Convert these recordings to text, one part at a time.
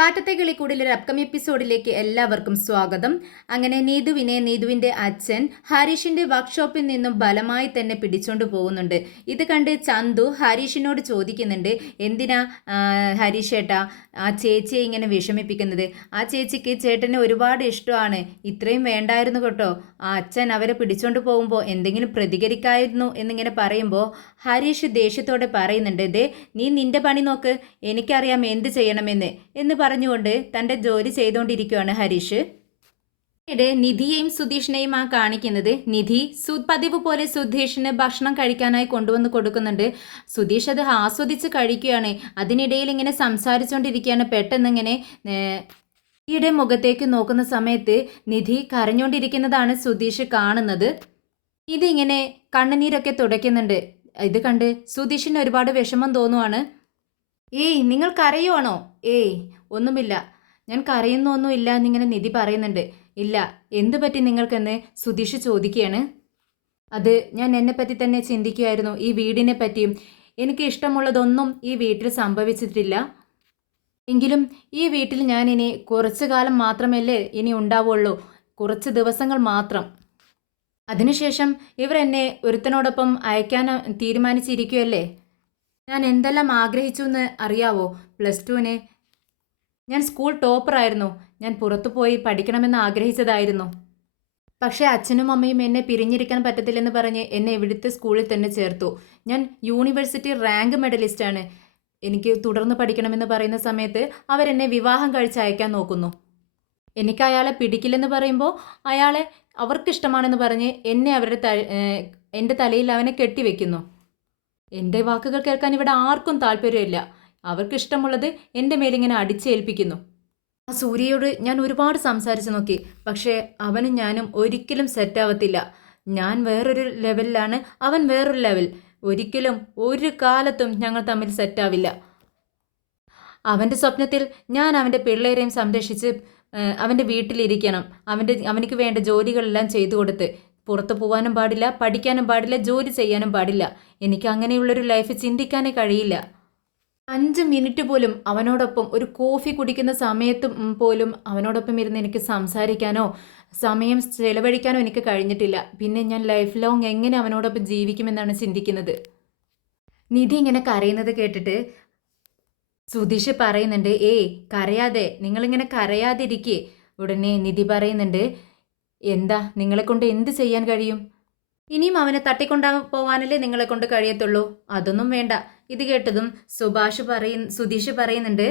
കാറ്റത്തെ കിളിക്കൂടിലൊരു upcoming എപ്പിസോഡിലേക്ക് എല്ലാവർക്കും സ്വാഗതം. അങ്ങനെ നീതുവിന്റെ അച്ഛൻ ഹരീഷിന്റെ വർക്ക്ഷോപ്പിൽ നിന്നും ബലമായി തന്നെ പിടിച്ചോണ്ട് പോകുന്നുണ്ട്. ഇത് കണ്ട് ചന്തു ഹരീഷിനോട് ചോദിക്കുന്നുണ്ട്, എന്തിനാ ഹരീഷേട്ടാ ആ ചേച്ചിയെ ഇങ്ങനെ വിഷമിപ്പിക്കുന്നത്? ആ ചേച്ചിക്ക് ചേട്ടനെ ഒരുപാട് ഇഷ്ടമാണ്, ഇത്രയും വേണ്ടായിരുന്നു കേട്ടോ. ആ അച്ഛൻ അവരെ പിടിച്ചോണ്ട് പോകുമ്പോൾ എന്തെങ്കിലും പ്രതികരിക്കായിരുന്നു എന്നിങ്ങനെ പറയുമ്പോൾ ഹരീഷ് ദേഷ്യത്തോടെ പറയുന്നുണ്ട്, ദേ നീ നിന്റെ പണി നോക്ക്, എനിക്കറിയാം എന്ത് ചെയ്യണമെന്ന് പറഞ്ഞുകൊണ്ട് തൻ്റെ ജോലി ചെയ്തുകൊണ്ടിരിക്കുകയാണ് ഹരീഷ്. പിന്നീട് നിധിയെയും സുധീഷിനെയും കാണിക്കുന്നത്. നിധി പതിവ് പോലെ സുധീഷിന് ഭക്ഷണം കഴിക്കാനായി കൊണ്ടുവന്ന് കൊടുക്കുന്നുണ്ട്. സുധീഷ് അത് ആസ്വദിച്ച് കഴിക്കുകയാണ്. അതിനിടയിൽ ഇങ്ങനെ സംസാരിച്ചുകൊണ്ടിരിക്കുകയാണ്. പെട്ടെന്ന് ഇങ്ങനെ നിധിയുടെ മുഖത്തേക്ക് നോക്കുന്ന സമയത്ത് നിധി കരഞ്ഞുകൊണ്ടിരിക്കുന്നതാണ് സുധീഷ് കാണുന്നത്. ഇതിങ്ങനെ കണ്ണുനീരൊക്കെ തുടയ്ക്കുന്നുണ്ട്. ഇത് കണ്ട് സുധീഷിന് ഒരുപാട് വിഷമം തോന്നുവാണ്. ഏയ് നിങ്ങൾ കരയുവാണോ? ഏയ് ഒന്നുമില്ല, ഞാൻ കരയുന്നൊന്നുമില്ല എന്നിങ്ങനെ നിധി പറയുന്നുണ്ട്. ഇല്ല, എന്തു പറ്റി നിങ്ങൾക്കെന്ന് സുധീഷ് ചോദിക്കുകയാണ്. അത് ഞാൻ എന്നെപ്പറ്റി തന്നെ ചിന്തിക്കുകയായിരുന്നു, ഈ വീടിനെ പറ്റിയും. എനിക്ക് ഇഷ്ടമുള്ളതൊന്നും ഈ വീട്ടിൽ സംഭവിച്ചിട്ടില്ല. എങ്കിലും ഈ വീട്ടിൽ ഞാൻ ഇനി കുറച്ചു കാലം മാത്രമല്ലേ ഇനി ഉണ്ടാവുള്ളൂ, കുറച്ച് ദിവസങ്ങൾ മാത്രം. അതിനുശേഷം ഇവർ എന്നെ ഒരുത്തനോടൊപ്പം അയക്കാൻ തീരുമാനിച്ചിരിക്കുകയല്ലേ. ഞാൻ എന്തെല്ലാം ആഗ്രഹിച്ചു എന്ന് അറിയാവോ? +2 ഞാൻ സ്കൂൾ ടോപ്പറായിരുന്നു. ഞാൻ പുറത്തു പോയി പഠിക്കണമെന്ന് ആഗ്രഹിച്ചതായിരുന്നു. പക്ഷേ അച്ഛനും അമ്മയും എന്നെ പിരിഞ്ഞിരിക്കാൻ പറ്റത്തില്ലെന്ന് പറഞ്ഞ് എന്നെ ഇവിടുത്തെ സ്കൂളിൽ തന്നെ ചേർത്തു. ഞാൻ യൂണിവേഴ്സിറ്റി റാങ്ക് മെഡലിസ്റ്റാണ്. എനിക്ക് തുടർന്ന് പഠിക്കണമെന്ന് പറയുന്ന സമയത്ത് അവരെന്നെ വിവാഹം കഴിച്ച് അയക്കാൻ നോക്കുന്നു. എനിക്ക് അയാളെ പിടിക്കില്ലെന്ന് പറയുമ്പോൾ അയാളെ അവർക്കിഷ്ടമാണെന്ന് പറഞ്ഞ് എന്നെ എൻ്റെ തലയിൽ അവനെ കെട്ടിവെക്കുന്നു. എൻ്റെ വാക്കുകൾ കേൾക്കാൻ ഇവിടെ ആർക്കും താല്പര്യമില്ല. അവർക്കിഷ്ടമുള്ളത് എൻ്റെ മേലിങ്ങനെ അടിച്ചേൽപ്പിക്കുന്നു. ആ സൂര്യയോട് ഞാൻ ഒരുപാട് സംസാരിച്ചു നോക്കി, പക്ഷേ അവനും ഞാനും ഒരിക്കലും സെറ്റാവത്തില്ല. ഞാൻ വേറൊരു ലെവലിലാണ്, അവൻ വേറൊരു ലെവൽ. ഒരിക്കലും ഒരു കാലത്തും ഞങ്ങൾ തമ്മിൽ സെറ്റാവില്ല. അവൻ്റെ സ്വപ്നത്തിൽ ഞാൻ അവൻ്റെ പിള്ളേരെയും സംരക്ഷിച്ച് അവൻ്റെ വീട്ടിലിരിക്കണം. അവനിക്ക് വേണ്ട ജോലികളെല്ലാം ചെയ്തു കൊടുത്ത് പുറത്തു പോകാനും പാടില്ല, പഠിക്കാനും പാടില്ല, ജോലി ചെയ്യാനും പാടില്ല. എനിക്ക് അങ്ങനെയുള്ളൊരു ലൈഫ് ചിന്തിക്കാനേ കഴിയില്ല. 5 മിനിറ്റ് പോലും അവനോടൊപ്പം ഒരു കോഫി കുടിക്കുന്ന സമയത്തും പോലും അവനോടൊപ്പം ഇരുന്ന് എനിക്ക് സംസാരിക്കാനോ സമയം ചെലവഴിക്കാനോ എനിക്ക് കഴിഞ്ഞിട്ടില്ല. പിന്നെ ഞാൻ ലൈഫ് ലോങ് എങ്ങനെ അവനോടൊപ്പം ജീവിക്കുമെന്നാണ് ചിന്തിക്കുന്നത്. നിധി ഇങ്ങനെ കരയുന്നത് കേട്ടിട്ട് സുധീഷ് പറയുന്നുണ്ട്, ഏയ് കരയാതെ, നിങ്ങളിങ്ങനെ കരയാതിരിക്കേ. ഉടനെ നിധി പറയുന്നുണ്ട്, എന്താ നിങ്ങളെക്കൊണ്ട് എന്ത് ചെയ്യാൻ കഴിയും? ഇനിയും അവനെ തട്ടിക്കൊണ്ടാ പോവാനല്ലേ നിങ്ങളെ കൊണ്ട് കഴിയത്തുള്ളൂ. അതൊന്നും വേണ്ട. ഇത് കേട്ടതും സുധീഷ് പറയുന്നുണ്ട്,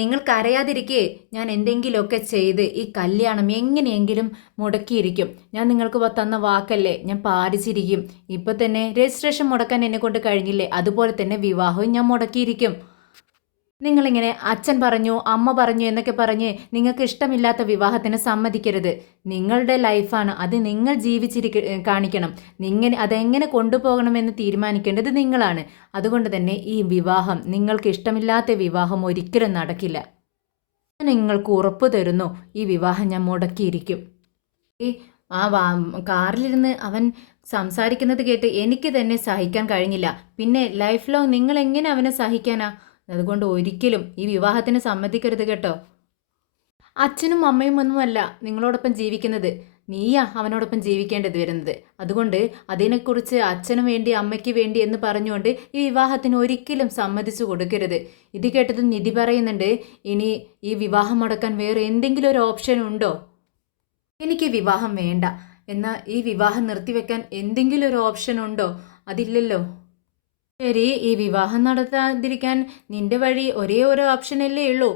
നിങ്ങൾ കരയാതിരിക്കേ, ഞാൻ എന്തെങ്കിലുമൊക്കെ ചെയ്ത് ഈ കല്യാണം എങ്ങനെയെങ്കിലും മുടക്കിയിരിക്കും. ഞാൻ നിങ്ങൾക്ക് തന്ന വാക്കല്ലേ, ഞാൻ പാലിച്ചിരിക്കും. ഇപ്പം തന്നെ രജിസ്ട്രേഷൻ മുടക്കാൻ എന്നെ കൊണ്ട് കഴിഞ്ഞില്ലേ, അതുപോലെ തന്നെ വിവാഹവും ഞാൻ മുടക്കിയിരിക്കും. നിങ്ങളിങ്ങനെ അച്ഛൻ പറഞ്ഞു അമ്മ പറഞ്ഞു എന്നൊക്കെ പറഞ്ഞ് നിങ്ങൾക്ക് ഇഷ്ടമില്ലാത്ത വിവാഹത്തിന് സമ്മതിക്കരുത്. നിങ്ങളുടെ ലൈഫാണ്, അത് നിങ്ങൾ കാണിക്കണം. അതെങ്ങനെ കൊണ്ടുപോകണമെന്ന് തീരുമാനിക്കേണ്ടത് നിങ്ങളാണ്. അതുകൊണ്ട് തന്നെ ഈ വിവാഹം, നിങ്ങൾക്ക് ഇഷ്ടമില്ലാത്ത വിവാഹം ഒരിക്കലും നടക്കില്ല. ഞാൻ നിങ്ങൾക്ക് ഉറപ്പ് തരുന്നു, ഈ വിവാഹം ഞാൻ മുടക്കിയിരിക്കും. ആ കാറിലിരുന്ന് അവൻ സംസാരിക്കുന്നത് കേട്ട് എനിക്ക് തന്നെ സഹിക്കാൻ കഴിഞ്ഞില്ല. പിന്നെ ലൈഫ് ലോങ് നിങ്ങൾ എങ്ങനെ അവനെ സഹിക്കാനാ? അതുകൊണ്ട് ഒരിക്കലും ഈ വിവാഹത്തിന് സമ്മതിക്കരുത് കേട്ടോ. അച്ഛനും അമ്മയും ഒന്നുമല്ല നിങ്ങളോടൊപ്പം ജീവിക്കുന്നത്, നീയാ അവനോടൊപ്പം ജീവിക്കേണ്ടത് വരുന്നത്. അതുകൊണ്ട് അതിനെക്കുറിച്ച് അച്ഛനും വേണ്ടി അമ്മയ്ക്ക് വേണ്ടി എന്ന് പറഞ്ഞുകൊണ്ട് ഈ വിവാഹത്തിന് ഒരിക്കലും സമ്മതിച്ചു കൊടുക്കരുത്. ഇത് കേട്ടതും നിധി പറയുന്നുണ്ട്, ഇനി ഈ വിവാഹം മുടക്കാൻ വേറെ എന്തെങ്കിലും ഒരു ഓപ്ഷൻ ഉണ്ടോ? എനിക്ക് വിവാഹം വേണ്ട. എന്നാൽ ഈ വിവാഹം നിർത്തിവെക്കാൻ എന്തെങ്കിലും ഒരു ഓപ്ഷൻ ഉണ്ടോ? അതില്ലല്ലോ. ശരി, ഈ വിവാഹം നടത്താതിരിക്കാൻ നിന്റെ വഴി ഒരേ ഒരു ഓപ്ഷനല്ലേ ഉള്ളൂ.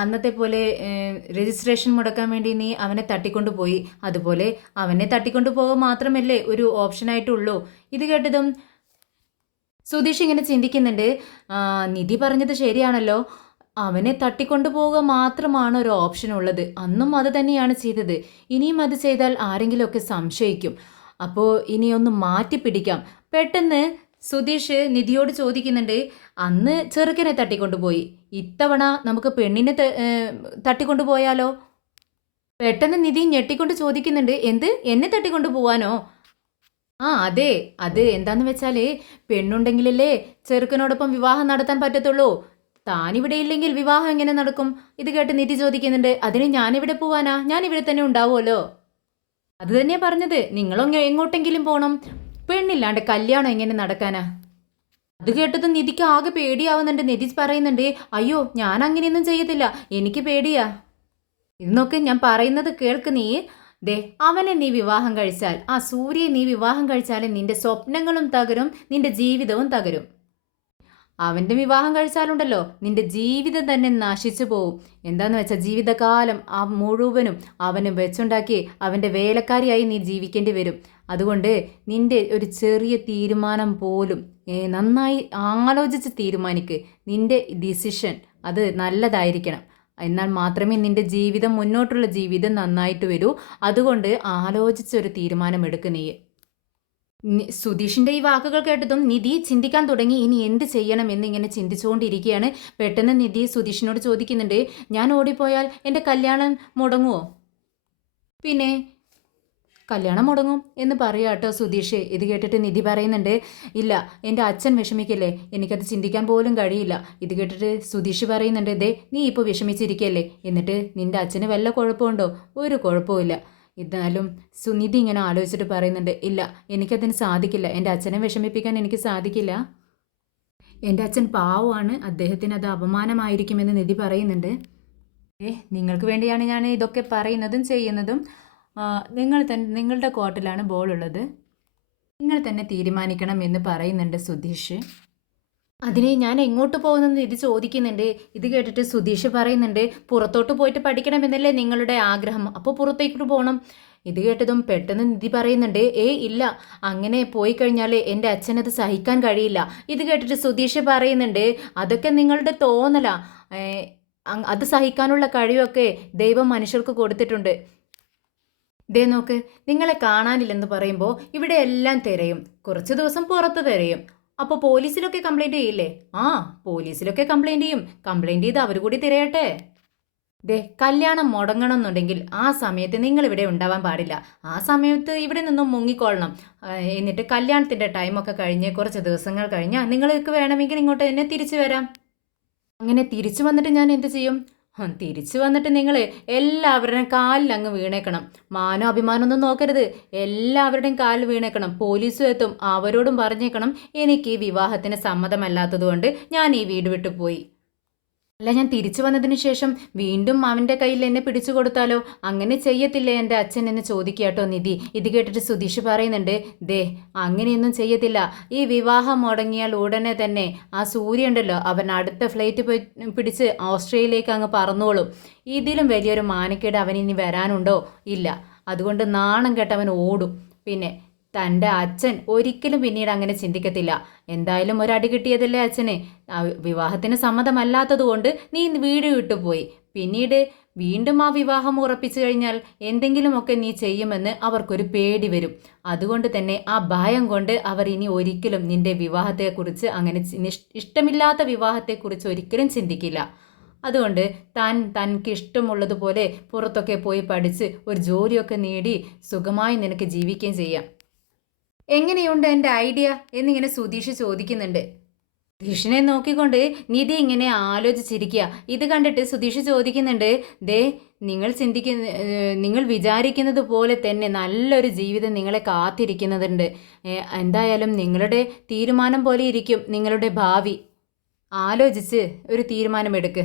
അന്നത്തെ പോലെ രജിസ്ട്രേഷൻ മുടക്കാൻ വേണ്ടി നീ അവനെ തട്ടിക്കൊണ്ടുപോയി. അതുപോലെ അവനെ തട്ടിക്കൊണ്ടുപോകുക മാത്രമല്ലേ ഒരു ഓപ്ഷനായിട്ടുള്ളൂ. ഇത് കേട്ടതും സുധീഷ് ഇങ്ങനെ ചിന്തിക്കുന്നുണ്ട്, നിധി പറഞ്ഞത് ശരിയാണല്ലോ. അവനെ തട്ടിക്കൊണ്ടുപോവുക മാത്രമാണ് ഒരു ഓപ്ഷൻ ഉള്ളത്. അന്നും അത് തന്നെയാണ് ചെയ്തത്. ഇനിയും അത് ചെയ്താൽ ആരെങ്കിലുമൊക്കെ സംശയിക്കും. അപ്പോൾ ഇനിയൊന്ന് മാറ്റിപ്പിടിക്കാം. പെട്ടെന്ന് സുധീഷ് നിധിയോട് ചോദിക്കുന്നുണ്ട്, അന്ന് ചെറുക്കനെ തട്ടിക്കൊണ്ടുപോയി, ഇത്തവണ നമുക്ക് പെണ്ണിനെ തട്ടിക്കൊണ്ടുപോയാലോ? പെട്ടെന്ന് നിധി ഞെട്ടിക്കൊണ്ട് ചോദിക്കുന്നുണ്ട്, എന്ത്, എന്നെ തട്ടിക്കൊണ്ടു പോവാനോ? അതെ, അത് എന്താന്ന് വെച്ചാൽ പെണ്ണുണ്ടെങ്കിലല്ലേ ചെറുക്കനോടൊപ്പം വിവാഹം നടത്താൻ പറ്റത്തുള്ളൂ. താനിവിടെ ഇല്ലെങ്കിൽ വിവാഹം എങ്ങനെ നടക്കും? ഇത് കേട്ട് നിധി ചോദിക്കുന്നുണ്ട്. അതിന് ഞാനിവിടെ പോവാനാ? ഞാനിവിടെ തന്നെ ഉണ്ടാവുമല്ലോ. അത് തന്നെയാ പറഞ്ഞത്, നിങ്ങളൊന്ന് എങ്ങോട്ടെങ്കിലും പോണം. പെണ്ണില്ലാണ്ട് കല്യാണം എങ്ങനെ നടക്കാനാ? അത് കേട്ടതും നിധിക്ക് ആകെ പേടിയാവുന്നുണ്ട്. നിധി പറയുന്നുണ്ട്, അയ്യോ ഞാൻ അങ്ങനെയൊന്നും ചെയ്യത്തില്ല, എനിക്ക് പേടിയാ. ഇന്നൊക്കെ ഞാൻ പറയുന്നത് കേൾക്ക് നീ. ദേ, അവനെ നീ വിവാഹം കഴിച്ചാൽ, ആ സൂര്യയെ നീ വിവാഹം കഴിച്ചാൽ നിന്റെ സ്വപ്നങ്ങളും തകരും, നിന്റെ ജീവിതവും തകരും. അവൻ്റെ വിവാഹം കഴിച്ചാലുണ്ടല്ലോ നിന്റെ ജീവിതം തന്നെ നശിച്ചു പോവും. എന്താന്ന് വെച്ചാൽ ജീവിതകാലം ആ മുഴുവനും അവന് വെച്ചുണ്ടാക്കി അവൻ്റെ വേലക്കാരിയായി നീ ജീവിക്കേണ്ടി വരും. അതുകൊണ്ട് നിന്റെ ഒരു ചെറിയ തീരുമാനം പോലും നന്നായി ആലോചിച്ച് തീരുമാനിക്ക്. നിന്റെ ഡിസിഷൻ അത് നല്ലതായിരിക്കണം. എന്നാൽ മാത്രമേ നിന്റെ ജീവിതം, മുന്നോട്ടുള്ള ജീവിതം നന്നായിട്ട് വരൂ. അതുകൊണ്ട് ആലോചിച്ചൊരു തീരുമാനം എടുക്ക് നീ. സുധീഷിന്റെ ഈ വാക്കുകൾ കേട്ടതും നിധി ചിന്തിക്കാൻ തുടങ്ങി. ഇനി എന്ത് ചെയ്യണം എന്നിങ്ങനെ ചിന്തിച്ചുകൊണ്ടിരിക്കുകയാണ്. പെട്ടെന്ന് നിധി സുധീഷിനോട് ചോദിക്കുന്നുണ്ട്, ഞാൻ ഓടിപ്പോയാൽ എൻ്റെ കല്യാണം മുടങ്ങുമോ? പിന്നെ കല്യാണം മുടങ്ങും എന്ന് പറയാട്ടോ സുധീഷ്. ഇത് കേട്ടിട്ട് നിധി പറയുന്നുണ്ട്, ഇല്ല എൻ്റെ അച്ഛൻ വിഷമിക്കില്ലേ, എനിക്കത് ചിന്തിക്കാൻ പോലും കഴിയില്ല. ഇത് കേട്ടിട്ട് സുധീഷ് പറയുന്നുണ്ട്, ദേ നീ ഇപ്പോൾ വിഷമിച്ചിരിക്കല്ലേ, എന്നിട്ട് നിൻ്റെ അച്ഛന് വല്ല കുഴപ്പമുണ്ടോ? ഒരു കുഴപ്പമില്ല. എന്നാലും സുനിധി ഇങ്ങനെ ആലോചിച്ചിട്ട് പറയുന്നുണ്ട്, ഇല്ല എനിക്കതിന് സാധിക്കില്ല, എൻ്റെ അച്ഛനെ വിഷമിപ്പിക്കാൻ എനിക്ക് സാധിക്കില്ല. എൻ്റെ അച്ഛൻ പാവമാണ്, അദ്ദേഹത്തിന് അത് അപമാനമായിരിക്കുമെന്ന് നിധി പറയുന്നുണ്ട്. നിങ്ങൾക്ക് വേണ്ടിയാണ് ഞാൻ ഇതൊക്കെ പറയുന്നതും ചെയ്യുന്നതും. നിങ്ങളുടെ കോർട്ടിലാണ് ബോളുള്ളത്, നിങ്ങൾ തന്നെ തീരുമാനിക്കണം എന്ന് പറയുന്നുണ്ട് സുധീഷ്. അതിനെ ഞാൻ എങ്ങോട്ട് പോകുന്നെന്ന് ഇത് ചോദിക്കുന്നുണ്ട്. ഇത് കേട്ടിട്ട് സുധീഷ് പറയുന്നുണ്ട്, പുറത്തോട്ട് പോയിട്ട് പഠിക്കണമെന്നല്ലേ നിങ്ങളുടെ ആഗ്രഹം, അപ്പോൾ പുറത്തേക്ക് പോകണം. ഇത് കേട്ടതും പെട്ടെന്ന് നിധി പറയുന്നുണ്ട്, ഇല്ല, അങ്ങനെ പോയി കഴിഞ്ഞാൽ എൻ്റെ അച്ഛനത് സഹിക്കാൻ കഴിയില്ല. ഇത് കേട്ടിട്ട് സുധീഷ് പറയുന്നുണ്ട്, അതൊക്കെ നിങ്ങളുടെ തോന്നലാ, അത് സഹിക്കാനുള്ള കഴിവൊക്കെ ദൈവം മനുഷ്യർക്ക് കൊടുത്തിട്ടുണ്ട്. ദേ നോക്ക്, നിങ്ങളെ കാണാനില്ലെന്ന് പറയുമ്പോൾ ഇവിടെ എല്ലാം തിരയും, കുറച്ച് ദിവസം പുറത്ത് തിരയും. അപ്പോൾ പോലീസിലൊക്കെ കംപ്ലൈൻറ്റ് ചെയ്യില്ലേ? ആ, പോലീസിലൊക്കെ കംപ്ലൈൻറ്റ് ചെയ്യും. കംപ്ലൈൻറ്റ് ചെയ്ത് അവർ കൂടി തിരയട്ടെ. ദേ, കല്യാണം മുടങ്ങണം എന്നുണ്ടെങ്കിൽ ആ സമയത്ത് നിങ്ങൾ ഇവിടെ ഉണ്ടാവാൻ പാടില്ല. ആ സമയത്ത് ഇവിടെ നിന്നും മുങ്ങിക്കൊള്ളണം. എന്നിട്ട് കല്യാണത്തിൻ്റെ ടൈമൊക്കെ കഴിഞ്ഞ് കുറച്ച് ദിവസങ്ങൾ കഴിഞ്ഞാൽ നിങ്ങൾക്ക് വേണമെങ്കിൽ ഇങ്ങോട്ട് തന്നെ തിരിച്ചു വരാം. അങ്ങനെ തിരിച്ചു വന്നിട്ട് ഞാൻ എന്ത് ചെയ്യും? തിരിച്ചു വന്നിട്ട് നിങ്ങൾ എല്ലാവരുടെയും കാലിൽ അങ്ങ് വീണേക്കണം. മാനോ അഭിമാനമൊന്നും നോക്കരുത്, എല്ലാവരുടെയും കാലിൽ വീണേക്കണം. പോലീസും എത്തും, അവരോടും പറഞ്ഞേക്കണം എനിക്ക് ഈ വിവാഹത്തിന് സമ്മതമല്ലാത്തതുകൊണ്ട് ഞാൻ ഈ വീട് വിട്ടു പോയി. അല്ല, ഞാൻ തിരിച്ചു വന്നതിന് ശേഷം വീണ്ടും അവൻ്റെ കയ്യിൽ എന്നെ പിടിച്ചു കൊടുത്താലോ? അങ്ങനെ ചെയ്യത്തില്ലേ എൻ്റെ അച്ഛൻ എന്ന് ചോദിക്കാട്ടോ നിധി. ഇത് കേട്ടിട്ട് സുധീഷ് പറയുന്നുണ്ട്, ദേ അങ്ങനെയൊന്നും ചെയ്യത്തില്ല. ഈ വിവാഹം മുടങ്ങിയാൽ ഉടനെ തന്നെ ആ സൂര്യ ഉണ്ടല്ലോ, അവൻ അടുത്ത ഫ്ലൈറ്റ് പോയി പിടിച്ച് ഓസ്ട്രേലിയയിലേക്ക് അങ്ങ് പറന്നോളും. ഇതിലും വലിയൊരു മാനക്കേട് അവനിനി വരാനുണ്ടോ? ഇല്ല. അതുകൊണ്ട് നാണം കെട്ടവൻ ഓടും. പിന്നെ തൻ്റെ അച്ഛൻ ഒരിക്കലും പിന്നീട് അങ്ങനെ ചിന്തിക്കത്തില്ല. എന്തായാലും ഒരടി കിട്ടിയതല്ലേ അച്ഛന്. വിവാഹത്തിന് സമ്മതമല്ലാത്തതുകൊണ്ട് നീ വീട് വിട്ടുപോയി. പിന്നീട് വീണ്ടും ആ വിവാഹം ഉറപ്പിച്ചു കഴിഞ്ഞാൽ എന്തെങ്കിലുമൊക്കെ നീ ചെയ്യുമെന്ന് അവർക്കൊരു പേടി വരും. അതുകൊണ്ട് തന്നെ ആ ഭയം കൊണ്ട് അവർ ഇനി ഒരിക്കലും നിന്റെ വിവാഹത്തെക്കുറിച്ച്, അങ്ങനെ ഇഷ്ടമില്ലാത്ത വിവാഹത്തെക്കുറിച്ച് ഒരിക്കലും ചിന്തിക്കില്ല. അതുകൊണ്ട് തനിക്ക് ഇഷ്ടമുള്ളതുപോലെ പുറത്തൊക്കെ പോയി പഠിച്ച് ഒരു ജോലിയൊക്കെ നേടി സുഖമായി നിനക്ക് ജീവിക്കുകയും ചെയ്യാം. എങ്ങനെയുണ്ട് എൻ്റെ ഐഡിയ എന്നിങ്ങനെ സുധീഷ് ചോദിക്കുന്നുണ്ട്. സുധീഷിനെ നോക്കിക്കൊണ്ട് നിധി ഇങ്ങനെ ആലോചിച്ചിരിക്കുക. ഇത് കണ്ടിട്ട് സുധീഷ് ചോദിക്കുന്നുണ്ട്, ദേ നിങ്ങൾ വിചാരിക്കുന്നത് പോലെ തന്നെ നല്ലൊരു ജീവിതം നിങ്ങളെ കാത്തിരിക്കുന്നതുണ്ട്. എന്തായാലും നിങ്ങളുടെ തീരുമാനം പോലെ ഇരിക്കും നിങ്ങളുടെ ഭാവി. ആലോചിച്ച് ഒരു തീരുമാനമെടുക്ക്.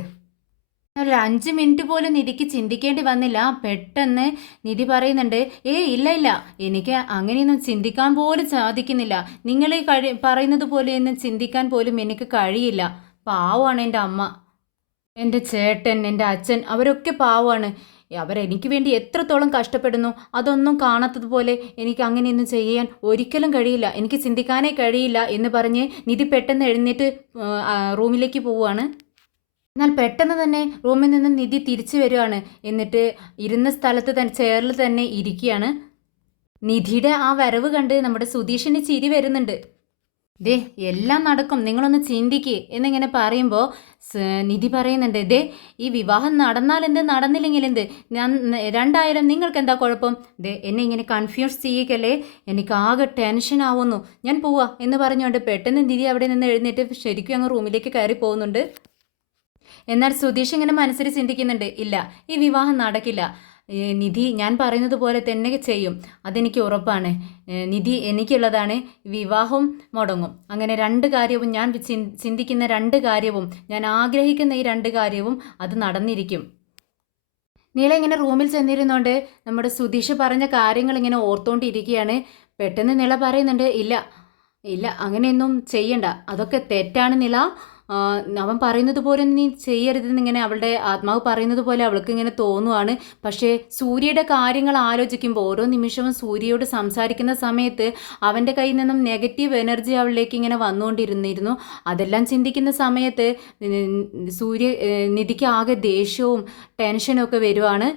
ഒരു 5 മിനിറ്റ് പോലും നിധിക്ക് ചിന്തിക്കേണ്ടി വന്നില്ല. പെട്ടെന്ന് നിധി പറയുന്നുണ്ട്, ഇല്ല, എനിക്ക് അങ്ങനെയൊന്നും ചിന്തിക്കാൻ പോലും സാധിക്കുന്നില്ല. നിങ്ങൾ പറയുന്നത് പോലെയൊന്നും ചിന്തിക്കാൻ പോലും എനിക്ക് കഴിയില്ല. പാവമാണ് എൻ്റെ അമ്മ, എൻ്റെ ചേട്ടൻ, എൻ്റെ അച്ഛൻ, അവരൊക്കെ പാവമാണ്. അവരെനിക്ക് വേണ്ടി എത്രത്തോളം കഷ്ടപ്പെടുന്നു, അതൊന്നും കാണാത്തതുപോലെ എനിക്ക് അങ്ങനെയൊന്നും ചെയ്യാൻ ഒരിക്കലും കഴിയില്ല, എനിക്ക് ചിന്തിക്കാനേ കഴിയില്ല എന്ന് പറഞ്ഞ് നിധി പെട്ടെന്ന് എഴുന്നേറ്റ് റൂമിലേക്ക് പോവുകയാണ്. എന്നാൽ പെട്ടെന്ന് തന്നെ റൂമിൽ നിന്ന് നിധി തിരിച്ചു വരികയാണ്. എന്നിട്ട് ഇരുന്ന സ്ഥലത്ത് തന്നെ ചെയറിൽ തന്നെ ഇരിക്കുകയാണ്. നിധിയുടെ ആ വരവ് കണ്ട് നമ്മുടെ സുധീഷിന് ചിരി വരുന്നുണ്ട്. ദേ എല്ലാം നടക്കും, നിങ്ങളൊന്ന് ചിന്തിക്ക് എന്നിങ്ങനെ പറയുമ്പോൾ നിധി പറയുന്നുണ്ട്, ദേ ഈ വിവാഹം നടന്നാൽ എന്ത്, നടന്നില്ലെങ്കിൽ എന്ത്, 2000 നിങ്ങൾക്ക് എന്താ കുഴപ്പം? ദേ എന്നെ ഇങ്ങനെ കൺഫ്യൂസ് ചെയ്യിക്കല്ലേ, എനിക്ക് ആകെ ടെൻഷൻ ആവുന്നു, ഞാൻ പോവാ എന്ന് പറഞ്ഞുകൊണ്ട് പെട്ടെന്ന് നിധി അവിടെ നിന്ന് എഴുന്നേറ്റ് ശരിക്കും അങ്ങ് റൂമിലേക്ക് കയറി പോകുന്നുണ്ട്. എന്നാൽ സുധീഷ് ഇങ്ങനെ മനസ്സിൽ ചിന്തിക്കുന്നുണ്ട്, ഇല്ല, ഈ വിവാഹം നടക്കില്ല. നിധി ഞാൻ പറയുന്നത് പോലെ തന്നെ ചെയ്യും, അതെനിക്ക് ഉറപ്പാണ്. നിധി എനിക്കുള്ളതാണ്, വിവാഹം മുടങ്ങും. അങ്ങനെ രണ്ട് കാര്യവും ഞാൻ ചിന്തിക്കുന്ന രണ്ട് കാര്യവും, ഞാൻ ആഗ്രഹിക്കുന്ന ഈ രണ്ട് കാര്യവും അത് നടന്നിരിക്കും. നീല ഇങ്ങനെ റൂമിൽ ചെന്നിരുന്നോണ്ട് നമ്മുടെ സുധീഷ് പറഞ്ഞ കാര്യങ്ങൾ ഇങ്ങനെ ഓർത്തോണ്ടിരിക്കുകയാണ്. പെട്ടെന്ന് നില പറയുന്നുണ്ട്, ഇല്ല ഇല്ല, അങ്ങനെയൊന്നും ചെയ്യണ്ട, അതൊക്കെ തെറ്റാണ് നില. അവൻ പറയുന്നത് പോലെ നീ ചെയ്യരുതെന്നിങ്ങനെ അവളുടെ ആത്മാവ് പറയുന്നത് പോലെ അവൾക്ക് ഇങ്ങനെ തോന്നുവാണ്. പക്ഷേ സൂര്യയുടെ കാര്യങ്ങൾ ആലോചിക്കുമ്പോൾ, ഓരോ നിമിഷവും സൂര്യയോട് സംസാരിക്കുന്ന സമയത്ത് അവൻ്റെ കയ്യിൽ നിന്നും നെഗറ്റീവ് എനർജി അവളിലേക്ക് ഇങ്ങനെ വന്നുകൊണ്ടിരുന്നിരുന്നു. അതെല്ലാം ചിന്തിക്കുന്ന സമയത്ത് നിധിക്ക് ആകെ ദേഷ്യവും ടെൻഷനും ഒക്കെ വരുവാണ്.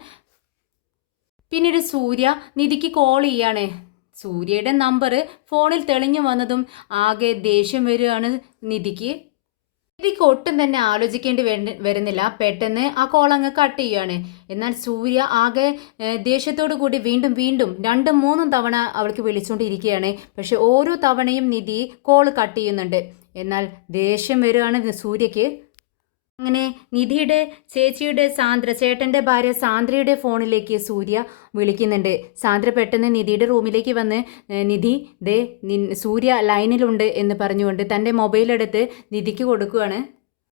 പിന്നീട് സൂര്യ നിധിക്ക് കോൾ ചെയ്യാണ്. സൂര്യയുടെ നമ്പർ ഫോണിൽ തെളിഞ്ഞു വന്നതും ആകെ ദേഷ്യം വരികയാണ് നിധിക്ക്. നിധിക്ക് ഒട്ടും തന്നെ ആലോചിക്കേണ്ടി വരുന്നില്ല, പെട്ടെന്ന് ആ കോൾ അങ്ങ് കട്ട് ചെയ്യുകയാണ്. എന്നാൽ സൂര്യ ആകെ ദേഷ്യത്തോടു കൂടി വീണ്ടും വീണ്ടും 2-3 തവണ അവൾക്ക് വിളിച്ചുകൊണ്ടിരിക്കുകയാണ്. പക്ഷെ ഓരോ തവണയും നിധി കോൾ കട്ട് ചെയ്യുന്നുണ്ട്. എന്നാൽ ദേഷ്യം വരികയാണ് സൂര്യക്ക്. അങ്ങനെ നിധിയുടെ ചേച്ചിയുടെ ചേട്ടൻ്റെ ഭാര്യ സാന്ദ്രയുടെ ഫോണിലേക്ക് സൂര്യ വിളിക്കുന്നുണ്ട്. സാന്ദ്ര പെട്ടെന്ന് നിധിയുടെ റൂമിലേക്ക് വന്ന്, നിധി ദേ സൂര്യ ലൈനിലുണ്ട് എന്ന് പറഞ്ഞുകൊണ്ട് തൻ്റെ മൊബൈലെടുത്ത് നിധിക്ക് കൊടുക്കുകയാണ്.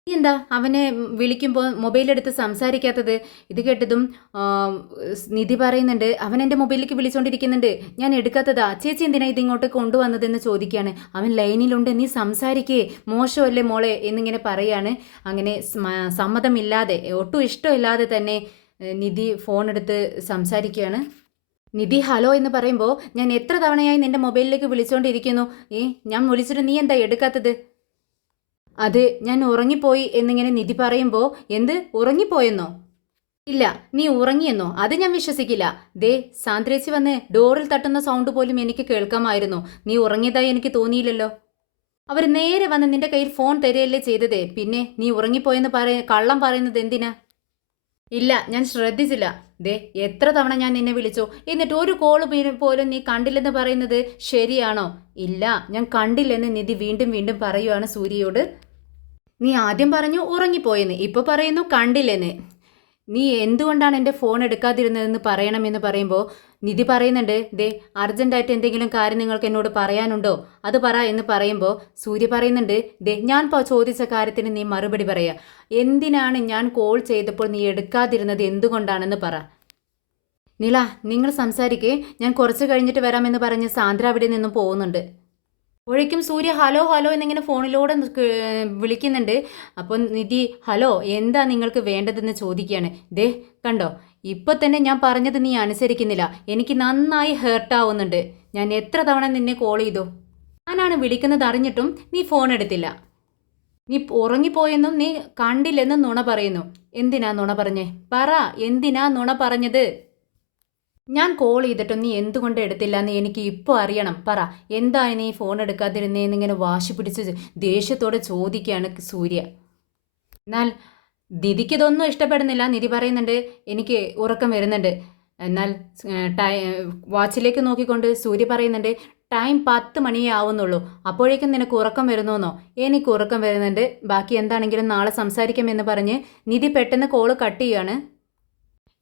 എന്താ അവനെ വിളിക്കുമ്പോൾ മൊബൈലെടുത്ത് സംസാരിക്കാത്തത്? ഇത് കേട്ടതും നിധി പറയുന്നുണ്ട്, അവൻ എൻ്റെ മൊബൈലിലേക്ക് വിളിച്ചുകൊണ്ടിരിക്കുന്നുണ്ട്, ഞാൻ എടുക്കാത്തതാ. ചേച്ചി എന്തിനാ ഇതിങ്ങോട്ട് കൊണ്ടുവന്നതെന്ന് ചോദിക്കുകയാണ്. അവൻ ലൈനിലുണ്ട്, നീ സംസാരിക്കേ, മോശമല്ലേ മോളെ എന്നിങ്ങനെ പറയാണ്. അങ്ങനെ സമ്മതമില്ലാതെ, ഒട്ടും ഇഷ്ടമില്ലാതെ തന്നെ നിധി ഫോൺ എടുത്ത് സംസാരിക്കുകയാണ്. നിധി ഹലോ എന്ന് പറയുമ്പോൾ, ഞാൻ എത്ര തവണയായി നിൻ്റെ മൊബൈലിലേക്ക് വിളിച്ചുകൊണ്ടിരിക്കുന്നു, ഞാൻ വിളിച്ചിട്ട് നീ എന്താ എടുക്കാത്തത്? അത് ഞാൻ ഉറങ്ങിപ്പോയി എന്നിങ്ങനെ നിധി പറയുമ്പോൾ, എന്ത് ഉറങ്ങിപ്പോയെന്നോ? ഇല്ല, നീ ഉറങ്ങിയെന്നോ? അത് ഞാൻ വിശ്വസിക്കില്ല. ദേ സാന്ദ്രേച്ചി വന്ന് ഡോറിൽ തട്ടുന്ന സൗണ്ട് പോലും എനിക്ക് കേൾക്കാമായിരുന്നു. നീ ഉറങ്ങിയതായി എനിക്ക് തോന്നിയില്ലല്ലോ. അവർ നേരെ വന്ന് നിന്റെ കയ്യിൽ ഫോൺ തരികയല്ലേ ചെയ്തത്, പിന്നെ നീ ഉറങ്ങിപ്പോയെന്ന് കള്ളം പറയുന്നത് എന്തിനാ? ഇല്ല, ഞാൻ ശ്രദ്ധിച്ചില്ല. ദേ എത്ര തവണ ഞാൻ നിന്നെ വിളിച്ചു, എന്നിട്ട് ഒരു കോള് പോലും നീ കണ്ടില്ലെന്ന് പറയുന്നത് ശരിയാണോ? ഇല്ല, ഞാൻ കണ്ടില്ലെന്ന് നിധി വീണ്ടും വീണ്ടും പറയുവാണ് സൂര്യയോട്. നീ ആദ്യം പറഞ്ഞു ഉറങ്ങിപ്പോയെന്ന്, ഇപ്പോൾ പറയുന്നു കണ്ടില്ലെന്ന്. നീ എന്തുകൊണ്ടാണ് എൻ്റെ ഫോൺ എടുക്കാതിരുന്നതെന്ന് പറയണമെന്ന് പറയുമ്പോൾ നിധി പറയുന്നുണ്ട്, ദേ അർജൻറ്റായിട്ട് എന്തെങ്കിലും കാര്യം നിങ്ങൾക്ക് എന്നോട് പറയാനുണ്ടോ, അത് പറ എന്ന് പറയുമ്പോൾ സൂര്യ പറയുന്നുണ്ട്, ദേ ഞാൻ ചോദിച്ച കാര്യത്തിന് നീ മറുപടി പറയുക. എന്തിനാണ് ഞാൻ കോൾ ചെയ്തപ്പോൾ നീ എടുക്കാതിരുന്നത്, എന്തുകൊണ്ടാണെന്ന് പറ. നില, നിങ്ങൾ സംസാരിക്കേ, ഞാൻ കുറച്ച് കഴിഞ്ഞിട്ട് വരാമെന്ന് പറഞ്ഞ് സാന്ദ്ര അവിടെ നിന്നും പോകുന്നുണ്ട്. അപ്പോഴേക്കും സൂര്യ ഹലോ ഹലോ എന്നിങ്ങനെ ഫോണിലൂടെ വിളിക്കുന്നുണ്ട്. അപ്പോൾ നിധി, ഹലോ, എന്താ നിങ്ങൾക്ക് വേണ്ടതെന്ന് ചോദിക്കുകയാണ്. ദേ കണ്ടോ, ഇപ്പം തന്നെ ഞാൻ പറഞ്ഞത് നീ അനുസരിക്കുന്നില്ല, എനിക്ക് നന്നായി ഹേർട്ടാവുന്നുണ്ട്. ഞാൻ എത്ര തവണ നിന്നെ കോൾ ചെയ്തു, ഞാനാണ് വിളിക്കുന്നത് അറിഞ്ഞിട്ടും നീ ഫോൺ എടുത്തില്ല. നീ ഉറങ്ങിപ്പോയെന്നും നീ കണ്ടില്ലെന്നും നുണ പറയുന്നു. എന്തിനാ നുണ പറഞ്ഞേ, പറ, എന്തിനാ നുണ പറഞ്ഞത്? ഞാൻ കോൾ ചെയ്തിട്ടും നീ എന്തുകൊണ്ട് എടുത്തില്ല എന്ന് എനിക്ക് ഇപ്പോൾ അറിയണം, പറ, എന്താ നീ ഫോൺ എടുക്കാതിരുന്നേന്നിങ്ങനെ വാശി പിടിച്ച് ദേഷ്യത്തോടെ ചോദിക്കുകയാണ് സൂര്യ. എന്നാൽ നിധിക്ക് ഇതൊന്നും ഇഷ്ടപ്പെടുന്നില്ല. നിധി പറയുന്നുണ്ട്, എനിക്ക് ഉറക്കം വരുന്നുണ്ട്. എന്നാൽ വാച്ചിലേക്ക് നോക്കിക്കൊണ്ട് സൂര്യ പറയുന്നുണ്ട്, ടൈം 10 മണിയേ ആവുന്നുള്ളൂ, അപ്പോഴേക്കും നിനക്ക് ഉറക്കം വരുന്നുവെന്നോ? എനിക്ക് ഉറക്കം വരുന്നുണ്ട്, ബാക്കി എന്താണെങ്കിലും നാളെ സംസാരിക്കാമെന്ന് പറഞ്ഞ് നിധി പെട്ടെന്ന് കോള് കട്ട് ചെയ്യുകയാണ്.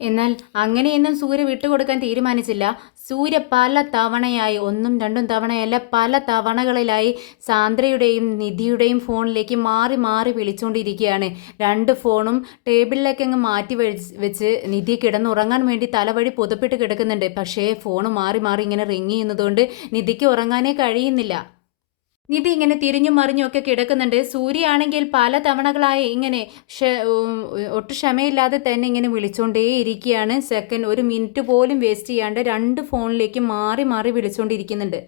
എന്നാൽ അങ്ങനെയൊന്നും സൂര്യ വിട്ടുകൊടുക്കാൻ തീരുമാനിച്ചില്ല. സൂര്യ പല തവണയായി, 1-2 തവണയല്ല, പല തവണകളിലായി സാന്ദ്രയുടെയും നിധിയുടെയും ഫോണിലേക്ക് മാറി മാറി വിളിച്ചുകൊണ്ടിരിക്കുകയാണ്. 2 ഫോണും ടേബിളിലേക്ക് അങ്ങ് മാറ്റി വെച്ച് നിധി കിടന്നുറങ്ങാൻ വേണ്ടി തലവഴി പുതപ്പിട്ട് കിടക്കുന്നുണ്ട്. പക്ഷേ ഫോൺ മാറി മാറി ഇങ്ങനെ റിങ് ചെയ്യുന്നതുകൊണ്ട് നിധിക്ക് ഉറങ്ങാനേ കഴിയുന്നില്ല. നിധി ഇങ്ങനെ തിരിഞ്ഞും മറിഞ്ഞും ഒക്കെ കിടക്കുന്നുണ്ട്. സൂര്യയാണെങ്കിൽ പല തവണകളായി ഇങ്ങനെ ഒട്ടും ക്ഷമയില്ലാതെ തന്നെ ഇങ്ങനെ വിളിച്ചുകൊണ്ടേയിരിക്കുകയാണ്. സെക്കൻഡ് 1 മിനിറ്റ് പോലും വേസ്റ്റ് ചെയ്യാണ്ട് 2 ഫോണിലേക്ക് മാറി മാറി വിളിച്ചുകൊണ്ടിരിക്കുന്നുണ്ട്.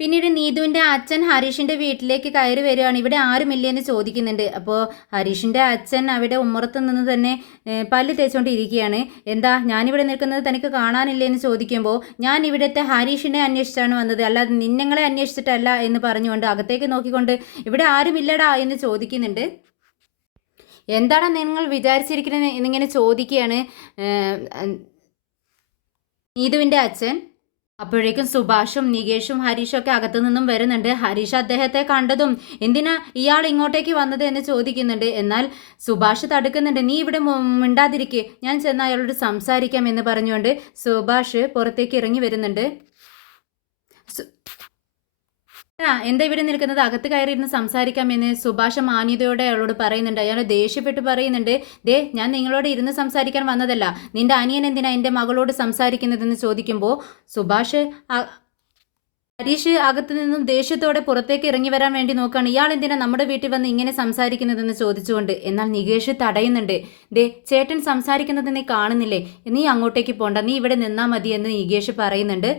പിന്നീട് നീതുവിൻ്റെ അച്ഛൻ ഹരീഷിൻ്റെ വീട്ടിലേക്ക് കയറി വരികയാണ്. ഇവിടെ ആരുമില്ലേന്ന് ചോദിക്കുന്നുണ്ട്. അപ്പോൾ ഹരീഷിൻ്റെ അച്ഛൻ അവിടെ ഉമ്മറത്ത് നിന്ന് തന്നെ പല്ല് തേച്ചുകൊണ്ടിരിക്കുകയാണ്. എന്താ ഞാനിവിടെ നിൽക്കുന്നത് തനിക്ക് കാണാനില്ലേന്ന് ചോദിക്കുമ്പോൾ, ഞാൻ ഇവിടുത്തെ ഹരീഷിനെ അന്വേഷിച്ചാണ് വന്നത്, അല്ലാതെ നിന്നങ്ങളെ അന്വേഷിച്ചിട്ടല്ല എന്ന് പറഞ്ഞുകൊണ്ട് അകത്തേക്ക് നോക്കിക്കൊണ്ട്, ഇവിടെ ആരുമില്ലടാ എന്ന് ചോദിക്കുന്നുണ്ട്. എന്താണ് നിങ്ങൾ വിചാരിച്ചിരിക്കുന്നത് എന്നിങ്ങനെ ചോദിക്കുകയാണ് നീതുവിൻ്റെ അച്ഛൻ. അപ്പോഴേക്കും സുഭാഷും നികേഷും ഹരീഷും ഒക്കെ അകത്തു നിന്നും വരുന്നുണ്ട്. ഹരീഷ് അദ്ദേഹത്തെ കണ്ടതും എന്തിനാ ഇയാൾ ഇങ്ങോട്ടേക്ക് വന്നത് എന്ന് ചോദിക്കുന്നുണ്ട്. എന്നാൽ സുഭാഷ് തടുക്കുന്നുണ്ട്. നീ ഇവിടെ മിണ്ടാതിരിക്കെ, ഞാൻ ചെന്ന് അയാളോട് സംസാരിക്കാം എന്ന് പറഞ്ഞുകൊണ്ട് സുഭാഷ് പുറത്തേക്ക് ഇറങ്ങി വരുന്നുണ്ട്. എന്താ ഇവിടെ നിൽക്കുന്നത്, അകത്ത് കയറിയിരുന്ന് സംസാരിക്കാമെന്ന് സുഭാഷ് മാന്യതയോടെ അയാളോട് പറയുന്നുണ്ട്. അയാൾ ദേഷ്യപ്പെട്ട് പറയുന്നുണ്ട്, ദേ ഞാൻ നിങ്ങളോട് ഇരുന്ന് സംസാരിക്കാൻ വന്നതല്ല, നിന്റെ അനിയൻ എന്തിനാ എൻ്റെ മകളോട് സംസാരിക്കുന്നതെന്ന് ചോദിക്കുമ്പോൾ സുഭാഷ് ഹരീഷ് അകത്തു നിന്നും ദേഷ്യത്തോടെ പുറത്തേക്ക് ഇറങ്ങി വരാൻ വേണ്ടി നോക്കുകയാണ്. ഇയാൾ എന്തിനാ നമ്മുടെ വീട്ടിൽ വന്ന് ഇങ്ങനെ സംസാരിക്കുന്നതെന്ന് ചോദിച്ചുകൊണ്ട്. എന്നാൽ നികേഷ് തടയുന്നുണ്ട്. ദേ ചേട്ടൻ സംസാരിക്കുന്നത് നീ കാണുന്നില്ലേ, നീ അങ്ങോട്ടേക്ക് പോണ്ട, നീ ഇവിടെ നിന്നാൽ മതി എന്ന് നികേഷ് പറയുന്നുണ്ട്.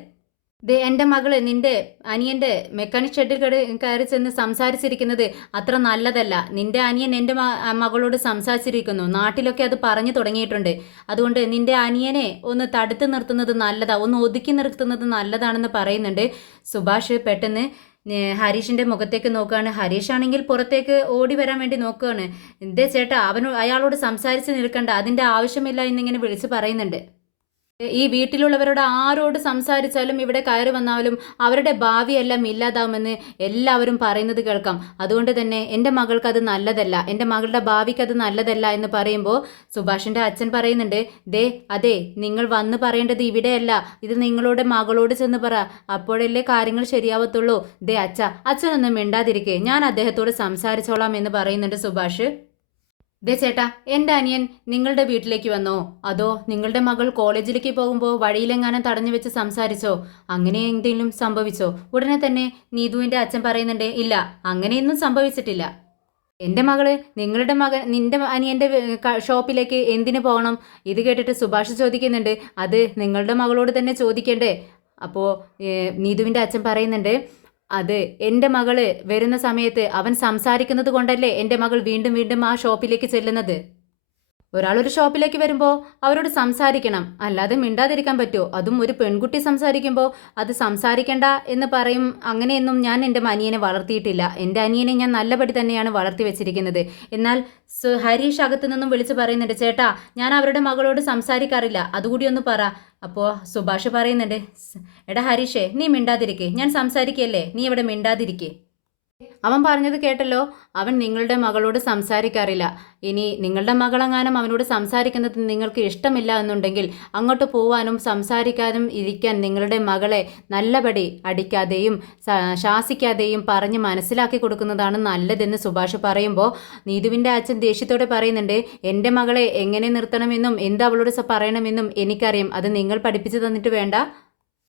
ദേ എൻ്റെ മകള് നിന്റെ അനിയൻ്റെ മെക്കാനിക് ഷെഡിൽ കയറി ചെന്ന് സംസാരിച്ചിരിക്കുന്നത് അത്ര നല്ലതല്ല. നിന്റെ അനിയൻ എൻ്റെ മകളോട് സംസാരിച്ചിരിക്കുന്നു, നാട്ടിലൊക്കെ അത് പറഞ്ഞു തുടങ്ങിയിട്ടുണ്ട്. അതുകൊണ്ട് നിന്റെ അനിയനെ ഒന്ന് തടുത്ത് നിർത്തുന്നത് നല്ലതാ, ഒന്ന് ഒതുക്കി നിർത്തുന്നത് നല്ലതാണെന്ന് പറയുന്നുണ്ട്. സുഭാഷ് പെട്ടെന്ന് ഹരീഷിൻ്റെ മുഖത്തേക്ക് നോക്കുകയാണ്. ഹരീഷ് ആണെങ്കിൽ പുറത്തേക്ക് ഓടി വരാൻ വേണ്ടി നോക്കുകയാണ്. എന്തേ ചേട്ടാ, അയാളോട് സംസാരിച്ച് നിൽക്കണ്ട, അതിൻ്റെ ആവശ്യമില്ല എന്നിങ്ങനെ വിളിച്ച് പറയുന്നുണ്ട്. ഈ വീട്ടിലുള്ളവരോട് ആരോട് സംസാരിച്ചാലും ഇവിടെ കയറി വന്നാലും അവരുടെ ഭാവിയെല്ലാം ഇല്ലാതാവുമെന്ന് എല്ലാവരും പറയുന്നത് കേൾക്കാം. അതുകൊണ്ട് തന്നെ എൻ്റെ മകൾക്ക് അത് നല്ലതല്ല, എൻ്റെ മകളുടെ ഭാവിക്ക് അത് നല്ലതല്ല എന്ന് പറയുമ്പോൾ സുഭാഷിൻ്റെ അച്ഛൻ പറയുന്നുണ്ട്, ദേ അതെ നിങ്ങൾ വന്ന് പറയേണ്ടത് ഇവിടെയല്ല, ഇത് നിങ്ങളുടെ മകളോട് ചെന്ന് പറ, അപ്പോഴല്ലേ കാര്യങ്ങൾ ശരിയാവത്തുള്ളൂ. ദേ അച്ഛനൊന്നും മിണ്ടാതിരിക്കേ, ഞാൻ അദ്ദേഹത്തോട് സംസാരിച്ചോളാം എന്ന് പറയുന്നുണ്ട് സുഭാഷ്. ദേ ചേട്ടാ, എൻ്റെ അനിയൻ നിങ്ങളുടെ വീട്ടിലേക്ക് വന്നോ, അതോ നിങ്ങളുടെ മകൾ കോളേജിലേക്ക് പോകുമ്പോൾ വഴിയിലെങ്ങാനും തടഞ്ഞു വെച്ച് സംസാരിച്ചോ, അങ്ങനെ എന്തെങ്കിലും സംഭവിച്ചോ? ഉടനെ തന്നെ നീതുവിൻ്റെ അച്ഛൻ പറയുന്നുണ്ട്, ഇല്ല അങ്ങനെയൊന്നും സംഭവിച്ചിട്ടില്ല. എൻ്റെ മകള് നിന്റെ അനിയൻ്റെ ഷോപ്പിലേക്ക് എന്തിനു പോകണം? ഇത് കേട്ടിട്ട് സുഭാഷ് ചോദിക്കുന്നുണ്ട്, അത് നിങ്ങളുടെ മകളോട് തന്നെ ചോദിക്കണ്ടേ? അപ്പോൾ നീതുവിൻ്റെ അച്ഛൻ പറയുന്നുണ്ട്, അത് എൻ്റെ മകള് വരുന്ന സമയത്ത് അവൻ സംസാരിക്കുന്നത് കൊണ്ടല്ലേ എൻ്റെ മകൾ വീണ്ടും വീണ്ടും ആ ഷോപ്പിലേക്ക് ചെല്ലുന്നത്. ഒരാളൊരു ഷോപ്പിലേക്ക് വരുമ്പോൾ അവരോട് സംസാരിക്കണം, അല്ലാതെ മിണ്ടാതിരിക്കാൻ പറ്റുമോ? അതും ഒരു പെൺകുട്ടി സംസാരിക്കുമ്പോൾ അത് സംസാരിക്കണ്ട എന്ന് പറയും. അങ്ങനെയൊന്നും ഞാൻ എൻ്റെ അനിയനെ വളർത്തിയിട്ടില്ല. എൻ്റെ അനിയനെ ഞാൻ നല്ലപടി തന്നെയാണ് വളർത്തി വെച്ചിരിക്കുന്നത്. എന്നാൽ ഹരീഷ് അകത്തു നിന്നും വിളിച്ച് പറയുന്നുണ്ട്, ചേട്ടാ ഞാൻ അവരുടെ മകളോട് സംസാരിക്കാറില്ല, അതുകൂടി ഒന്ന് പറ. അപ്പോൾ സുഭാഷ് പറയുന്നുണ്ട്, എടാ ഹരീഷേ നീ മിണ്ടാതിരിക്കേ, ഞാൻ സംസാരിക്കല്ലേ, നീ ഇവിടെ മിണ്ടാതിരിക്കേ. അവൻ പറഞ്ഞത് കേട്ടല്ലോ, അവൻ നിങ്ങളുടെ മകളോട് സംസാരിക്കാറില്ല. ഇനി നിങ്ങളുടെ മകളെങ്ങാനും അവനോട് സംസാരിക്കുന്നത് നിങ്ങൾക്ക് ഇഷ്ടമില്ല എന്നുണ്ടെങ്കിൽ അങ്ങോട്ട് പോവാനും സംസാരിക്കാനും ഇരിക്കാൻ നിങ്ങളുടെ മകളെ നല്ലപടി അടിക്കാതെയും ശാസിക്കാതെയും പറഞ്ഞ് മനസ്സിലാക്കി കൊടുക്കുന്നതാണ് നല്ലതെന്ന് സുഭാഷ് പറയുമ്പോൾ നീതുവിൻ്റെ അച്ഛൻ ദേഷ്യത്തോടെ പറയുന്നുണ്ട്, എൻ്റെ മകളെ എങ്ങനെ നിർത്തണമെന്നും എന്ത് അവളോട് പറയണമെന്നും എനിക്കറിയാം, അത് നിങ്ങൾ പഠിപ്പിച്ചു തന്നിട്ട് വേണ്ട.